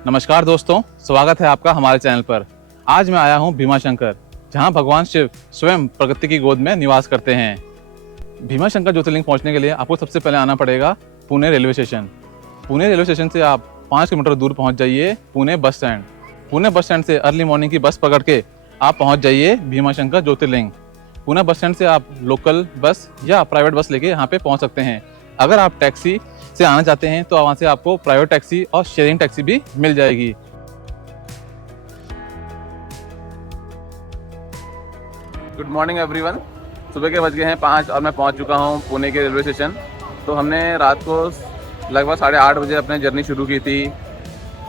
नमस्कार दोस्तों, स्वागत है आपका हमारे चैनल पर। आज मैं आया हूँ भीमाशंकर, जहाँ भगवान शिव स्वयं प्रकृति की गोद में निवास करते हैं। भीमाशंकर ज्योतिर्लिंग पहुँचने के लिए आपको सबसे पहले आना पड़ेगा Pune railway station. Pune railway station से आप 5 किलोमीटर दूर पहुँच जाइए Pune bus stand. Pune bus stand से अर्ली मॉर्निंग की बस पकड़ के आप पहुँच जाइए भीमाशंकर ज्योतिर्लिंग। पुणे बस स्टैंड से आप लोकल बस या प्राइवेट बस लेके यहाँ पे पहुँच सकते हैं। अगर आप टैक्सी से आना चाहते हैं तो वहाँ से आपको प्राइवेट टैक्सी और शेयरिंग टैक्सी भी मिल जाएगी। Good morning everyone. सुबह के बज गए हैं 5 और मैं पहुँच चुका हूँ पुणे के रेलवे स्टेशन। तो हमने रात को लगभग 8:30 बजे अपनी जर्नी शुरू की थी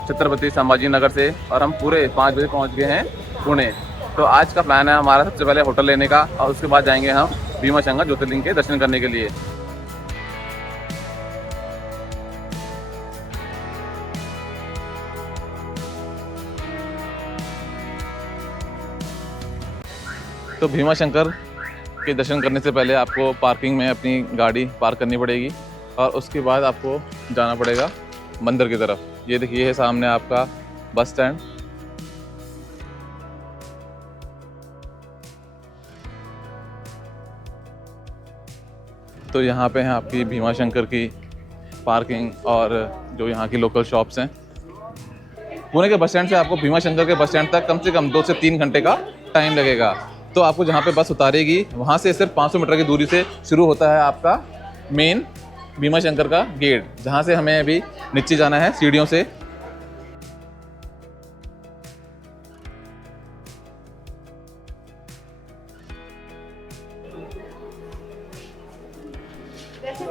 छत्रपति संभाजी नगर से और हम पूरे 5 बजे पहुँच गए हैं पुणे। तो आज का प्लान है हमारा सबसे पहले होटल लेने का और उसके बाद जाएंगे हम भीमाशंकर ज्योतिर्लिंग के दर्शन करने के लिए। तो भीमाशंकर के दर्शन करने से पहले आपको पार्किंग में अपनी गाड़ी पार्क करनी पड़ेगी और उसके बाद आपको जाना पड़ेगा मंदिर की तरफ। ये देखिए है सामने आपका बस स्टैंड। तो यहाँ पे है आपकी भीमाशंकर की पार्किंग और जो यहाँ की लोकल शॉप्स हैं। पुणे के बस स्टैंड से आपको भीमाशंकर के बस स्टैंड तक कम से कम 2 से 3 घंटे का टाइम लगेगा। तो आपको जहाँ पे बस उतारेगी वहाँ से सिर्फ 500 मीटर की दूरी से शुरू होता है आपका मेन भीमाशंकर का गेट, जहाँ से हमें अभी नीचे जाना है सीढ़ियों से।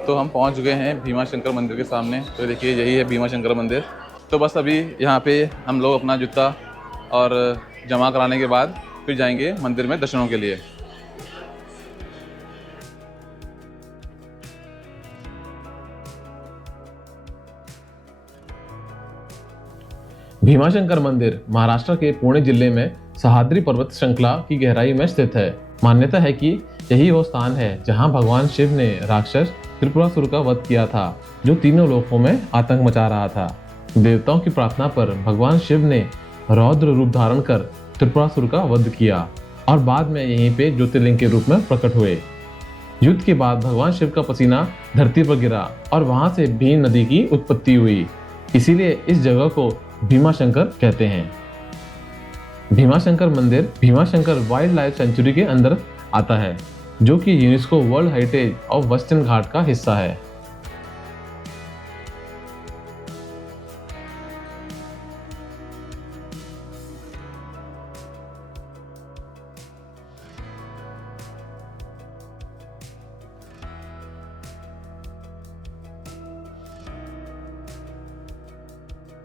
तो हम पहुँच गए हैं भीमाशंकर मंदिर के सामने। तो देखिए यही है भीमाशंकर मंदिर। तो बस अभी यहाँ पे हम लोग अपना जूता और जमा कराने के बाद फिर जाएंगे मंदिर में दर्शनों के लिए। भीमाशंकर मंदिर महाराष्ट्र के पुणे जिले में सह्याद्री पर्वत श्रृंखला की गहराई में स्थित है। मान्यता है कि यही वो स्थान है जहां भगवान शिव ने राक्षस त्रिपुरासुर का वध किया था, जो तीनों लोकों में आतंक मचा रहा था। देवताओं की प्रार्थना पर भगवान शिव ने रौद्र रूप धारण कर त्रिपुरासुर का वध किया और बाद में यहीं पे ज्योतिर्लिंग के रूप में प्रकट हुए। युद्ध के बाद भगवान शिव का पसीना धरती पर गिरा और वहां से भीम नदी की उत्पत्ति हुई। इसीलिए इस जगह को भीमाशंकर कहते हैं। भीमाशंकर मंदिर भीमाशंकर वाइल्ड लाइफ सेंचुरी के अंदर आता है, जो कि UNESCO World Heritage of Western Ghat का हिस्सा है।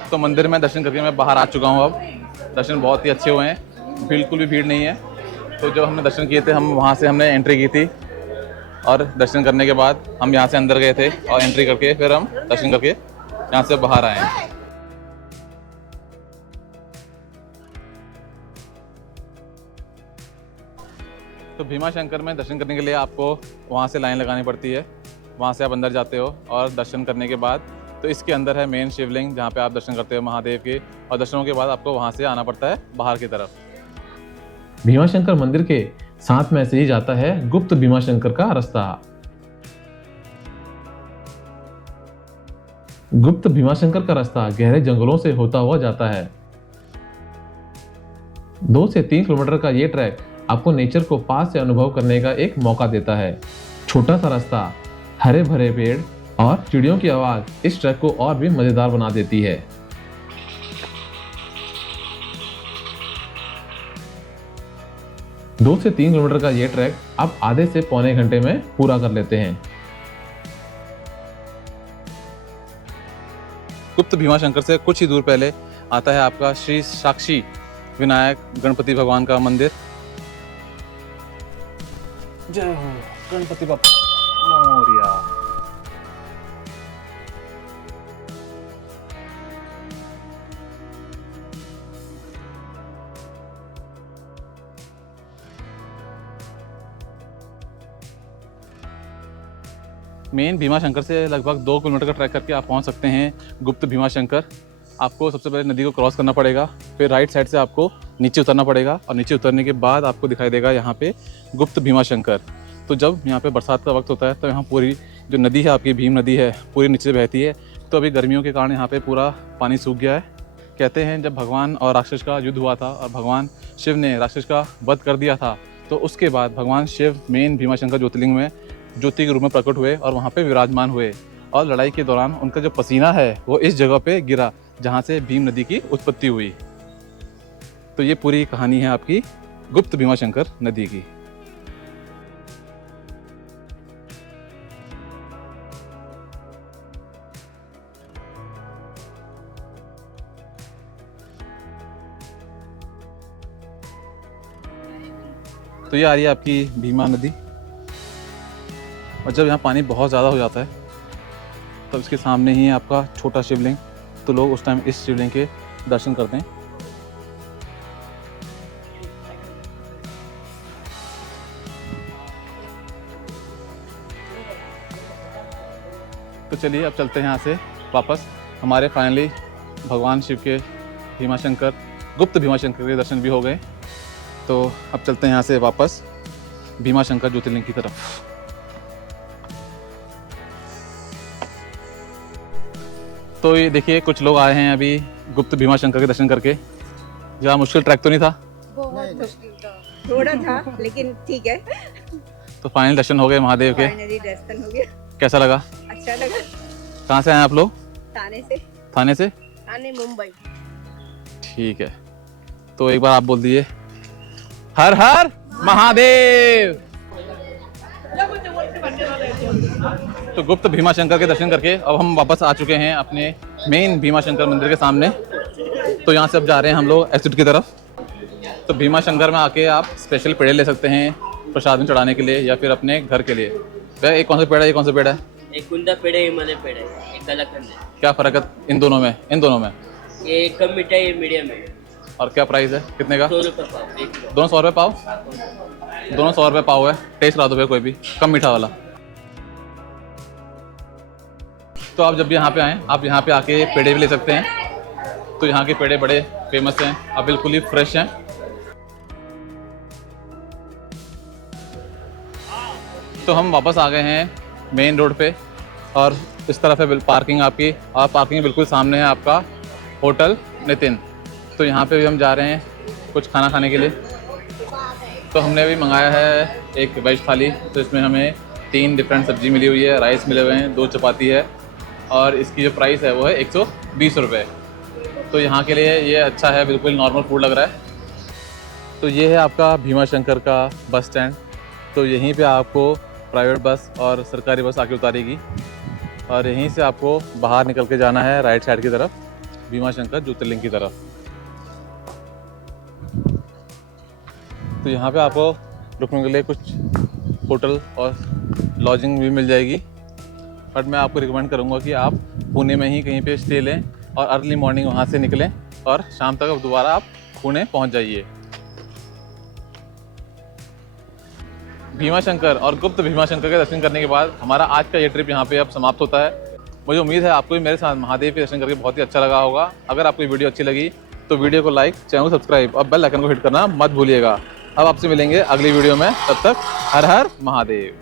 तो मंदिर में दर्शन करके मैं बाहर आ चुका हूँ। अब दर्शन बहुत ही अच्छे हुए हैं, बिल्कुल भी भीड़ नहीं है। तो जब हमने दर्शन किए थे हम वहाँ से हमने एंट्री की थी और दर्शन करने के बाद हम यहाँ से अंदर गए थे और एंट्री करके फिर हम दर्शन करके यहाँ से बाहर आए हैं। तो भीमाशंकर में दर्शन करने के लिए आपको वहाँ से लाइन लगानी पड़ती है। वहाँ से आप अंदर जाते हो और दर्शन करने के बाद तो इसके अंदर है मेन शिवलिंग, जहाँ पे आप दर्शन करते हो महादेव के, और दर्शनों के बाद आपको वहाँ से आना पड़ता है बाहर की तरफ। भीमाशंकर मंदिर के साथ में से ही जाता है गुप्त भीमाशंकर का रास्ता। गुप्त भीमाशंकर का रास्ता गहरे जंगलों से होता हुआ जाता है। 2 से 3 किलोमीटर का ये ट्रैक आपको नेचर को पास से अनुभव करने का एक मौका देता है। छोटा सा रास्ता, हरे भरे पेड़ और चिड़ियों की आवाज इस ट्रैक को और भी मजेदार बना देती है। दो से 3 किलोमीटर का ये ट्रैक आप आधे से पौने घंटे में पूरा कर लेते हैं। गुप्त भीमाशंकर से कुछ ही दूर पहले आता है आपका श्री साक्षी विनायक गणपति भगवान का मंदिर। जय हो गणपति बप्पा मोरया। मेन भीमाशंकर से लगभग 2 किलोमीटर का ट्रैक करके आप पहुंच सकते हैं गुप्त भीमाशंकर। आपको सबसे पहले नदी को क्रॉस करना पड़ेगा, फिर राइट साइड से आपको नीचे उतरना पड़ेगा और नीचे उतरने के बाद आपको दिखाई देगा यहाँ पे गुप्त भीमाशंकर। तो जब यहाँ पे बरसात का वक्त होता है तो यहाँ पूरी जो नदी है आपकी भीम नदी है पूरी नीचे से बहती है। तो अभी गर्मियों के कारण यहाँ पे पूरा पानी सूख गया है। कहते हैं जब भगवान और राक्षस का युद्ध हुआ था और भगवान शिव ने राक्षस का वध कर दिया था, तो उसके बाद भगवान शिव मेन भीमाशंकर ज्योतिर्लिंग में ज्योति के रूप में प्रकट हुए और वहाँ पे विराजमान हुए। और लड़ाई के दौरान उनका जो पसीना है वो इस जगह पे गिरा जहाँ से भीम नदी की उत्पत्ति हुई। तो ये पूरी कहानी है आपकी गुप्त भीमाशंकर नदी की। तो ये आ रही है आपकी भीमा नदी और जब यहाँ पानी बहुत ज़्यादा हो जाता है तब इसके सामने ही है आपका छोटा शिवलिंग। तो लोग उस टाइम इस शिवलिंग के दर्शन करते हैं। तो चलिए अब चलते हैं यहाँ से वापस। हमारे फाइनली भगवान शिव के भीमाशंकर गुप्त भीमाशंकर के दर्शन भी हो गए। तो अब चलते हैं यहाँ से वापस भीमाशंकर ज्योतिर्लिंग की तरफ। तो ये देखिए कुछ लोग आए हैं अभी गुप्त भीमाशंकर के दर्शन करके। ज़्यादा मुश्किल ट्रैक तो नहीं था? बहुत मुश्किल था, थोड़ा था लेकिन ठीक है। तो फाइनल दर्शन हो गए महादेव के। फाइनली दर्शन हो गया, कैसा लगा? अच्छा लगा। कहाँ से आए आप लोग? थाने से। थाने से? थाने मुंबई। ठीक है, तो एक बार आप बोल दीजिए हर हर महादेव। तो गुप्त भीमाशंकर के दर्शन करके अब हम वापस आ चुके हैं अपने मेन भीमाशंकर मंदिर के सामने। तो यहाँ से अब जा रहे हैं हम लोग एग्जिट की तरफ। तो भीमाशंकर में आके आप स्पेशल पेड़े ले सकते हैं प्रसाद में चढ़ाने के लिए या फिर अपने घर के लिए। वह एक कौन सा पेड़ है, ये कौन सा पेड़ है? एक कुंदा पेड़ है, हिमालय पेड़ है, एक कलाकंद है। क्या फ़र्क है इन दोनों में? ये कम मीठा है, ये मीडियम है। और क्या प्राइस है, कितने का? 100 रुपये पाव, 1 किलो। दोनों 100 रुपये पाव? दोनों 100 रुपये पाव है। टेस्ट ला दो फिर कोई भी कम मीठा वाला। तो आप जब भी यहाँ पे आएँ आप यहाँ पे आके पेड़े भी ले सकते हैं। तो यहाँ के पेड़े बड़े फेमस हैं, अब बिल्कुल ही फ्रेश हैं। तो हम वापस आ गए हैं मेन रोड पे और इस तरफ है पार्किंग आपकी, और पार्किंग बिल्कुल सामने है आपका होटल नितिन। तो यहाँ पे भी हम जा रहे हैं कुछ खाना खाने के लिए। तो हमने भी मंगाया है एक वेज थाली। तो इसमें हमें 3 डिफरेंट सब्जी मिली हुई है, राइस मिले हुए हैं, 2 चपाती है और इसकी जो प्राइस है वो है 120 रुपये। तो यहाँ के लिए ये अच्छा है, बिल्कुल नॉर्मल फूड लग रहा है। तो ये है आपका भीमाशंकर का बस स्टैंड। तो यहीं पे आपको प्राइवेट बस और सरकारी बस आके उतारेगी और यहीं से आपको बाहर निकल के जाना है राइट साइड की तरफ, भीमाशंकर ज्योतिर्लिंग की तरफ। तो यहाँ पे आपको रुकने के लिए कुछ होटल और लॉजिंग भी मिल जाएगी, बट मैं आपको रिकमेंड करूँगा कि आप पुणे में ही कहीं पे स्टे लें और अर्ली मॉर्निंग वहाँ से निकलें और शाम तक दोबारा आप पुणे पहुँच जाइए। भीमाशंकर और गुप्त भीमाशंकर के दर्शन करने के बाद हमारा आज का ये ट्रिप यहाँ पे अब समाप्त होता है। मुझे उम्मीद है आपको भी मेरे साथ महादेव के दर्शन करके बहुत ही अच्छा लगा होगा। अगर आपको ये वीडियो अच्छी लगी तो वीडियो को लाइक, चैनल को सब्सक्राइब और बेल आइकन को हिट करना मत भूलिएगा। अब आपसे मिलेंगे अगली वीडियो में, तब तक हर हर महादेव।